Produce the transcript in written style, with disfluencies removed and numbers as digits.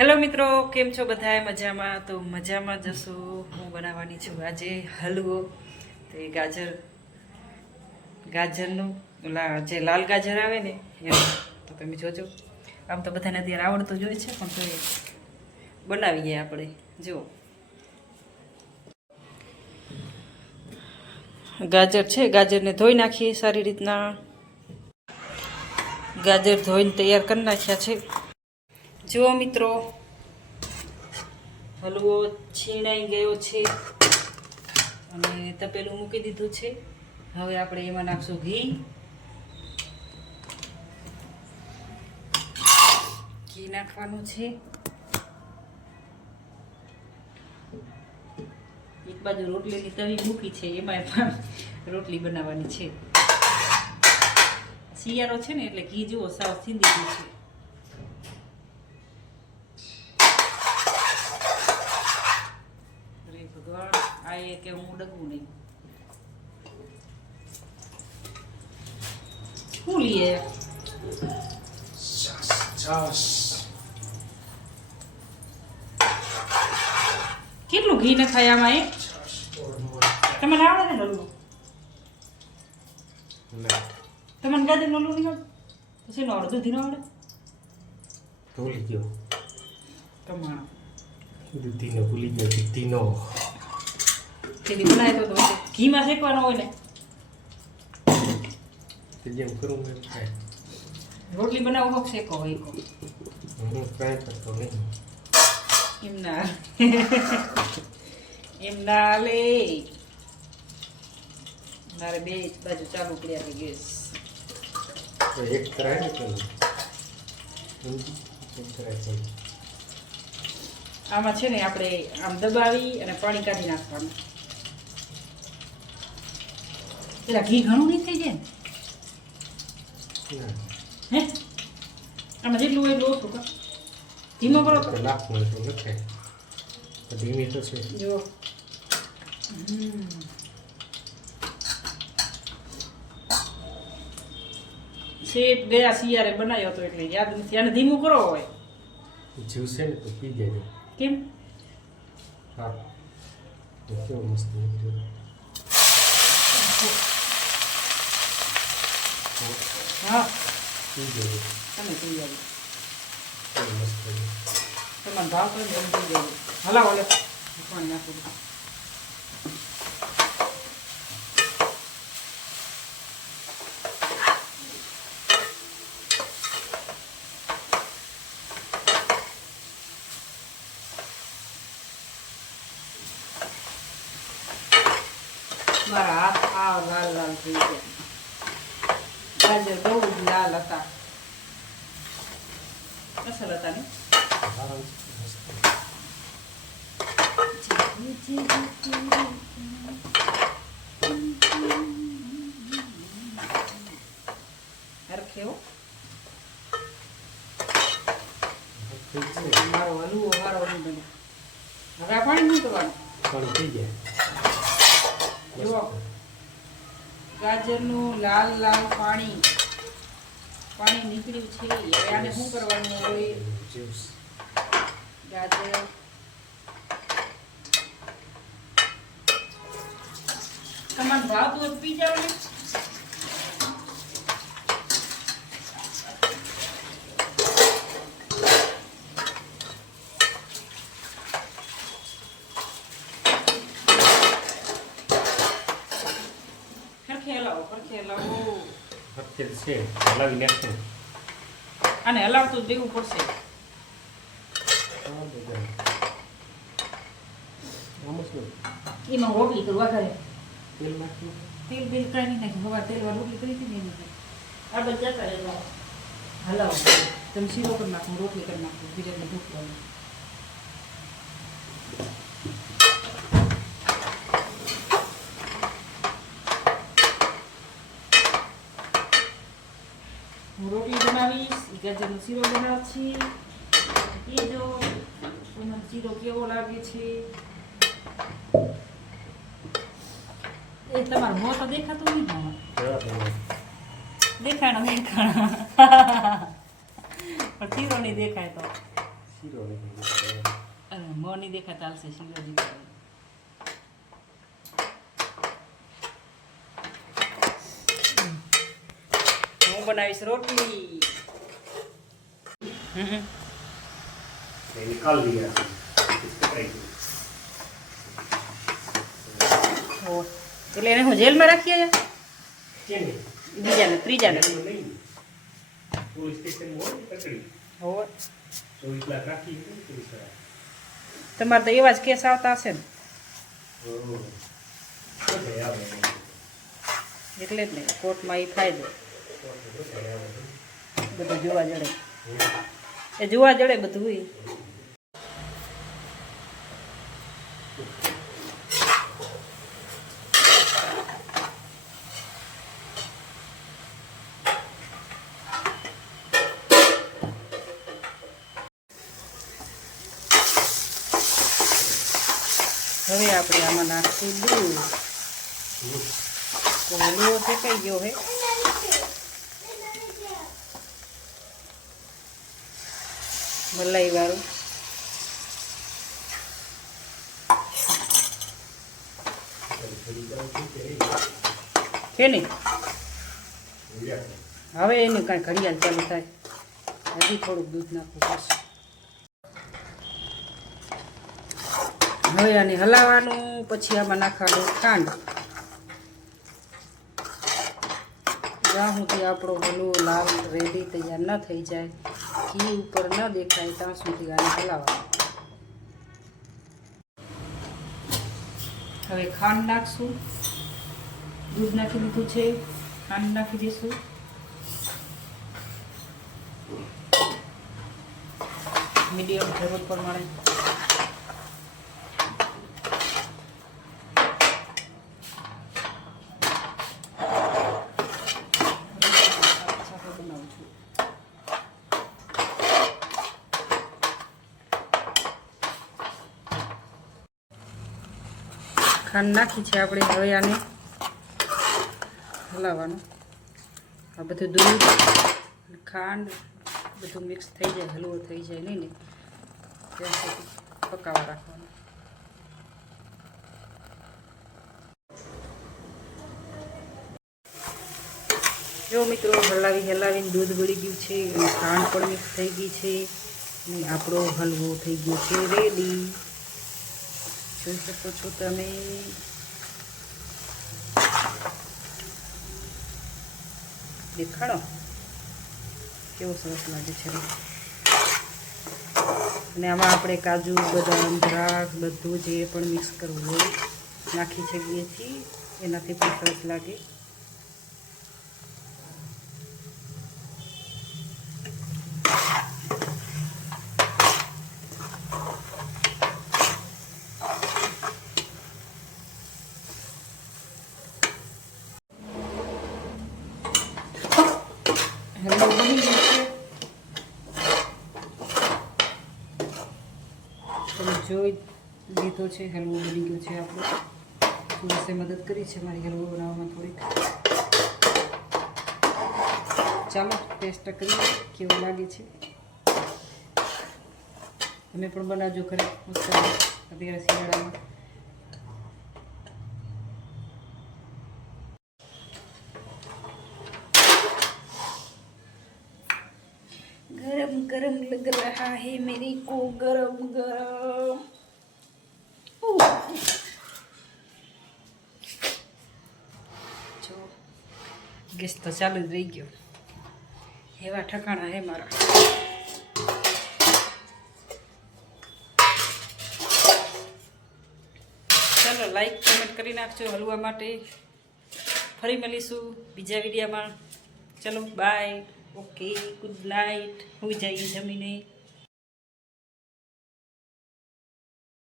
Hello મિત્રો, કેમ છો બધાય? મજામાં? તો મજામાં જશો. હું બનાવવાની છું આજે હલવો. તો એ ગાજરનું જે લાલ ગાજર આવે ને એનું તો તમે જોજો. આમ તો બધાને અત્યારે આવડતું જ હોય છે, પણ તો બનાવીએ આપણે. જુઓ, ગાજર છે, ગાજરને ધોઈ નાખીએ સારી રીતના. ગાજર ધોઈને તૈયાર કરી નાખ્યા છે. જુઓ મિત્રો, હલવો છીણાઈ ગયો છે અને તપેલું મૂકી દીધું છે. હવે આપણે એમાં નાખશું ઘી. ઘી નાખવાનું છે. એક બાજુ રોટલીની તવી મૂકી છે, એમાં પણ રોટલી બનાવવાની છે. શિયાળો છે ને એટલે ઘી જુઓ સાવ સીંધી ગયું છે. ભગવાન, આ એ કે હું ડગવું નહીં. શું લઈએ? કેટલું ઘી નખાય આમાં? એ તમને આવડે ને નલું? તમને ગાજર નલું નહીં આવડે? પછી નો અડધું ઘી ન આવડે? ભૂલી ગયો. કમાણ દૂધીનો ભૂલી ગયો. દૂધીનો તેની બનાવી તો ઘીમાં શેકવાનો હોય ને. જેમ કરું એમ થાય. રોટલી બનાવો હોક શેકો હોય કો. હું ટ્રાય કરતો નહીં. એમ ના એમ ના લે. મારે બે બાજુ ચાલુ પડ્યા છે ગેસ. તો એક કરાય ને પેલું એક કરાય પેલું. આમાં છે ને આપણે આમ દબાવી અને પાણી કાઢી નાખવાનું. પેલા ઘી ઘણું નહીં થઈ જાય ના હે? આમાં જેટલું હોય એટલું ઓછું કર. ધીમો કરો તો લાખમાં તો લખાય. ધીમી તો છે. જો શેઠ ગયા શિયાળે બનાવ્યો હતો એટલે યાદ નથી. આને ધીમું કરો હોય. જીવશે ને તો પી જાય. કેમ? હા તો કેવું મસ્ત નીકળ્યું. હા પી જાય. તમે પી જાવ. કેવું મસ્ત થયું. તમારે ભાવ તો પી જાવ. હલાવો ઓલે પાણી નાખું. મારા હાથ આવ લાલ લાલ થઈ ગયા. ગાજર બહુ જ લાલ હતા. અસલ હતા ને? હરખે હો. મારો હલવો મારો નહીં બને. હવે આ પાણી નહીં કરવાનું. પાણી પી જાય. જુઓ, ગાજરનું લાલ લાલ પાણી નીકળ્યું છે. હવે આને શું કરવાનું હોય? જ્યુસ ગાજર તમારે ભાવતું હોય પી જાવ ને. ખરખે હલાવો. અત્યારે છે હલાવી નાખે. આને હલાવતું જ દેવું પડશે. એમાં રોટલી કરવા કરે. તેલ નાખ્યું. તેલ બેલ કાંઈ નહીં નાખ્યું. હવા તેલમાં રોટલી કરી હતી ને એની. આ બધા કરે હલાવો. તમે શીરો કરી નાખો, રોટલી કરી નાખો. બીજાને ભૂખ લાગે. હું રોટલી બનાવીશ, ગાજરનો શીરો બનાવશે. એ જો તમને શીરો કેવો લાગે છે. એ તમારું મોં તો દેખાતું નહીં. દેખાણો પણ શીરો નહીં દેખાય તો શીરો નહીં. અરે મોં નહીં દેખાતા હાલશે શિવજી. હું બનાવીશ રોટલી. निकाल दिया इसको એટલે એને હું જેલમાં રાખી આવ્યા चेने બીજાને ત્રીજાને नहीं पुलिस स्टेशन में पकड़ी હો 24 लाख राखी पुलिस वाला તમારે તો એવા જ કેસ આવતા હશે ને ओ तो गया मैं એટલે જ ને કોર્ટમાં એ થાય છે બધું જોવા જડે એ જોવા જડે બધું ઈ. હવે આપણે આમાં નાખશું દૂધ. તો હલવો શેકાઈ ગયો હે. મલાઈ વાળું છે ને હવે એનું કાંઈ ઘડિયાળ ચાલુ થાય હજી થોડુંક દૂધ નાખવું પડશે. હવે આને હલાવવાનું પછી આમાં નાખવાનું ખાંડ. જ્યાં સુધી આપણો હલવો લાલ રેડી તૈયાર ન થઈ જાય ઘી ઉપર ન દેખાય ત્યાં સુધી આને હલાવવાનું. હવે ખાંડ નાખશું. દૂધ નાખી દીધું છે, ખાંડ નાખી દઈશું. મીડિયમ જરૂર પ્રમાણે બનાવું છું. ખાંડ નાખી છે આપણે. હવે આને હલાવવાનું. આ બધું દૂધ ખાંડ બધું મિક્સ થઈ જાય, હલવો થઈ જાય નહીં ને ત્યાં સુધી પકાવવા રાખવાનું. જો મિત્રો હલાવીને દૂધ બળી ગયું છે અને ખાંડ પણ મિક્સ થઈ ગઈ છે અને આપણો હલવો થઈ ગયો છે રેડી. જોઈ શકો છો તમે. દેખાડો કેવો સરસ લાગે છે. અને આમાં આપણે કાજુ બદામ દ્રાક્ષ બધું જે પણ મિક્સ કરવું હોય નાખી શકીએ છીએ. એનાથી પણ સરસ લાગે. હલવો બની ગયો છે. તમે જોઈ લીધો છે હલવો બની ગયો છે આપણો. તુલસે મદદ કરી છે મારી હલવો બનાવવામાં થોડીક. ચાલો ટેસ્ટ કરીએ કેવું લાગે છે. તમે પણ બનાવજો ઘરે મસ્ત અત્યારે શિયાળામાં. गरम गरम लग रहा है मेरे को गरम गरम. જો ગેસ તો ચાલુ જ રહી ગયો. એવા ઠકાણા હે મારા. ચાલો લાઈક કમેન્ટ કરી નાખજો હલવા માટે. ફરી મળીશું બીજા વિડીયોમાં. ચલો બાય. Okay good night. હું જઈએ જમીને.